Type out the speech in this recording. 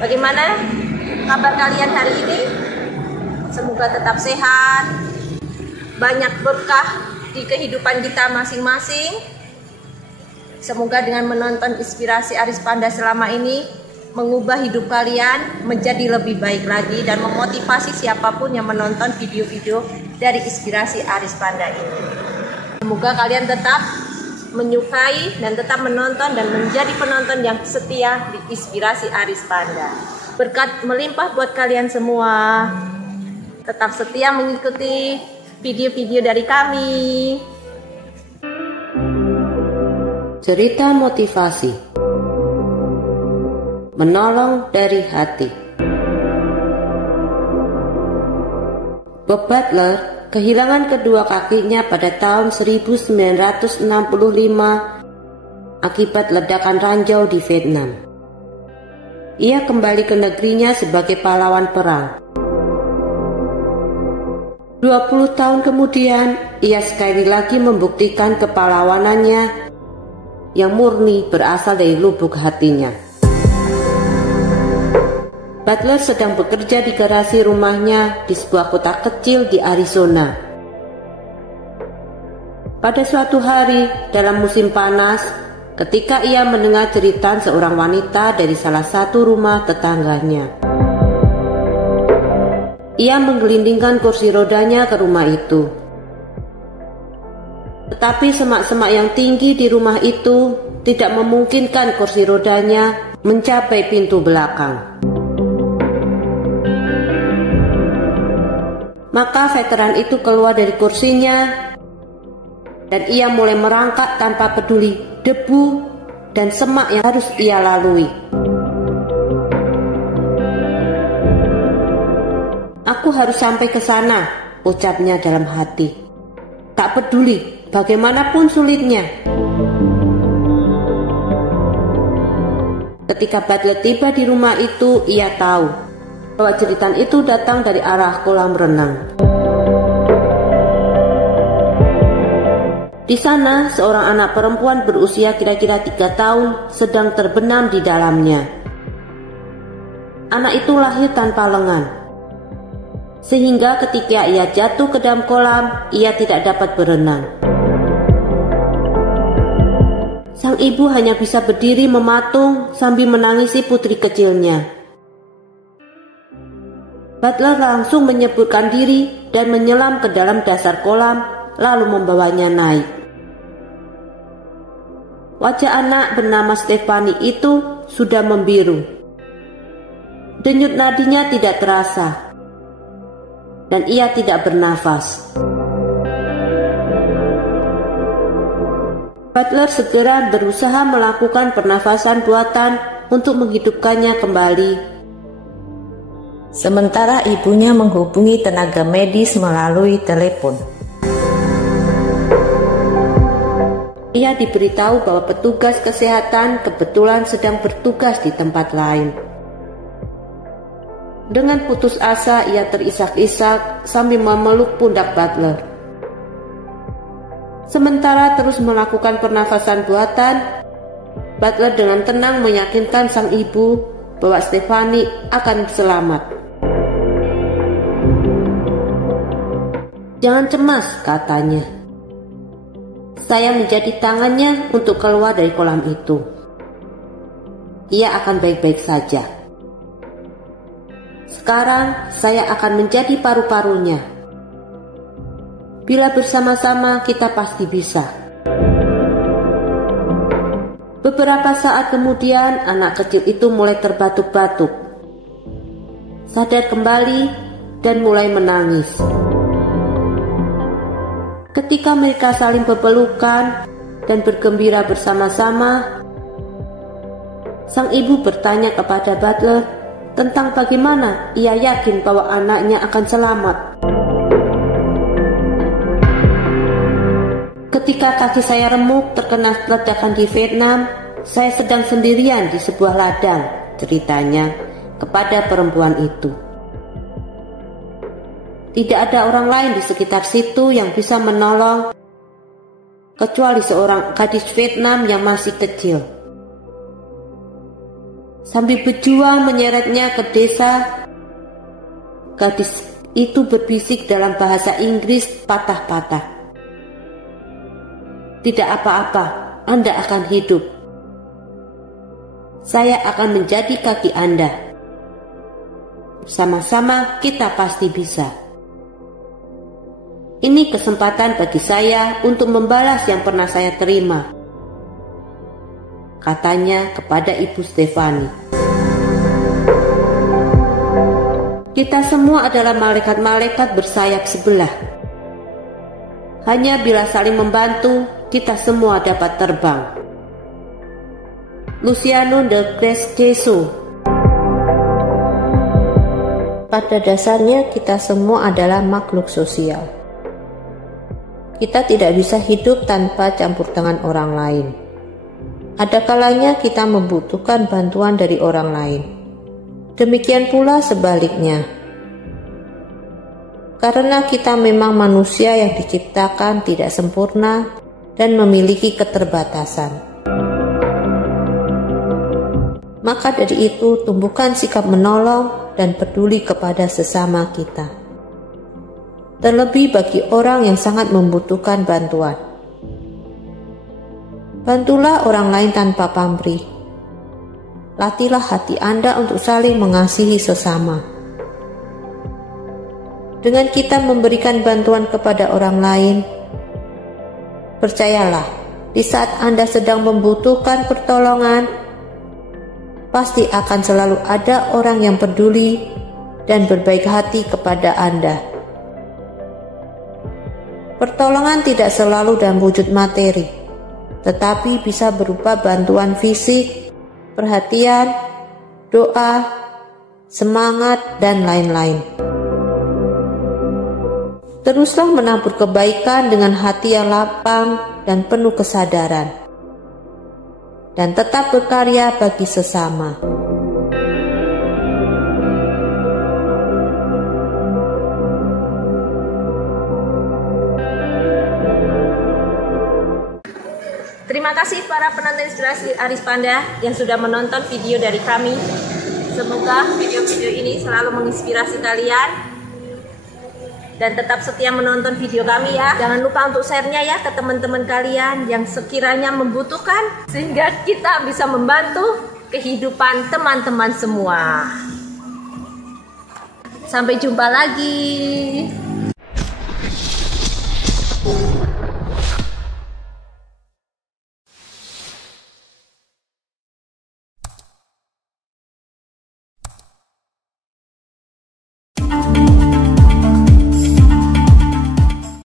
Bagaimana kabar kalian hari ini? Semoga tetap sehat, banyak berkah di kehidupan kita masing-masing. Semoga dengan menonton inspirasi Aris Panda selama ini mengubah hidup kalian menjadi lebih baik lagi dan memotivasi siapapun yang menonton video-video dari inspirasi Aris Panda ini. Semoga kalian tetap menyukai dan tetap menonton dan menjadi penonton yang setia di inspirasi Aris Panda. Berkat melimpah buat kalian semua. Tetap setia mengikuti video-video dari kami. Cerita motivasi, menolong dari hati. Bob Butler kehilangan kedua kakinya pada tahun 1965 akibat ledakan ranjau di Vietnam. Ia kembali ke negerinya sebagai pahlawan perang. 20 tahun kemudian, ia sekali lagi membuktikan kepahlawanannya yang murni berasal dari lubuk hatinya. Butler sedang bekerja di garasi rumahnya di sebuah kota kecil di Arizona. Pada suatu hari dalam musim panas, ketika ia mendengar cerita seorang wanita dari salah satu rumah tetangganya. Ia menggelindingkan kursi rodanya ke rumah itu. Tetapi semak-semak yang tinggi di rumah itu tidak memungkinkan kursi rodanya mencapai pintu belakang. Maka veteran itu keluar dari kursinya dan ia mulai merangkak tanpa peduli debu dan semak yang harus ia lalui. "Aku harus sampai ke sana," ucapnya dalam hati. "Tak peduli bagaimanapun sulitnya." Ketika Butler tiba di rumah itu, ia tahu bahwa jeritan itu datang dari arah kolam renang. Di sana, seorang anak perempuan berusia kira-kira 3 tahun sedang terbenam di dalamnya. Anak itu lahir tanpa lengan, sehingga ketika ia jatuh ke dalam kolam, ia tidak dapat berenang. Sang ibu hanya bisa berdiri mematung sambil menangisi putri kecilnya. Butler langsung menyeburkan diri dan menyelam ke dalam dasar kolam, lalu membawanya naik. Wajah anak bernama Stephanie itu sudah membiru. Denyut nadinya tidak terasa, dan ia tidak bernafas. Butler segera berusaha melakukan pernafasan buatan untuk menghidupkannya kembali. Sementara ibunya menghubungi tenaga medis melalui telepon. Ia diberitahu bahwa petugas kesehatan kebetulan sedang bertugas di tempat lain. Dengan putus asa, ia terisak-isak sambil memeluk pundak Butler. Sementara terus melakukan pernafasan buatan, Butler dengan tenang meyakinkan sang ibu bahwa Stephanie akan selamat. "Jangan cemas," katanya. "Saya menjadi tangannya untuk keluar dari kolam itu. Ia akan baik-baik saja. Sekarang saya akan menjadi paru-parunya. Bila bersama-sama kita pasti bisa." Beberapa saat kemudian anak kecil itu mulai terbatuk-batuk, sadar kembali dan mulai menangis. Ketika mereka saling berpelukan dan bergembira bersama-sama, sang ibu bertanya kepada Butler tentang bagaimana ia yakin bahwa anaknya akan selamat. "Ketika kaki saya remuk terkena ledakan di Vietnam, saya sedang sendirian di sebuah ladang," ceritanya kepada perempuan itu. "Tidak ada orang lain di sekitar situ yang bisa menolong kecuali seorang gadis Vietnam yang masih kecil. Sambil berjuang menyeretnya ke desa, gadis itu berbisik dalam bahasa Inggris patah-patah. "Tidak apa-apa, Anda akan hidup. Saya akan menjadi kaki Anda. Bersama-sama kita pasti bisa. Ini kesempatan bagi saya untuk membalas yang pernah saya terima," katanya kepada Ibu Stefani. Kita semua adalah malaikat-malaikat bersayap sebelah. Hanya bila saling membantu, kita semua dapat terbang. Luciano de Crescenzo. Pada dasarnya kita semua adalah makhluk sosial. Kita tidak bisa hidup tanpa campur tangan orang lain. Ada kalanya kita membutuhkan bantuan dari orang lain. Demikian pula sebaliknya. Karena kita memang manusia yang diciptakan tidak sempurna dan memiliki keterbatasan. Maka dari itu, tumbuhkan sikap menolong dan peduli kepada sesama kita. Terlebih bagi orang yang sangat membutuhkan bantuan. Bantulah orang lain tanpa pamrih. Latihlah hati Anda untuk saling mengasihi sesama. Dengan kita memberikan bantuan kepada orang lain, percayalah, di saat Anda sedang membutuhkan pertolongan, pasti akan selalu ada orang yang peduli dan berbaik hati kepada Anda. Pertolongan tidak selalu dalam wujud materi, tetapi bisa berupa bantuan fisik, perhatian, doa, semangat, dan lain-lain. Teruslah menabur kebaikan dengan hati yang lapang dan penuh kesadaran, dan tetap berkarya bagi sesama. Terima kasih para penonton Inspirasi Aris Panda yang sudah menonton video dari kami. Semoga video-video ini selalu menginspirasi kalian. Dan tetap setia menonton video kami ya. Jangan lupa untuk share-nya ya ke teman-teman kalian yang sekiranya membutuhkan. Sehingga kita bisa membantu kehidupan teman-teman semua. Sampai jumpa lagi.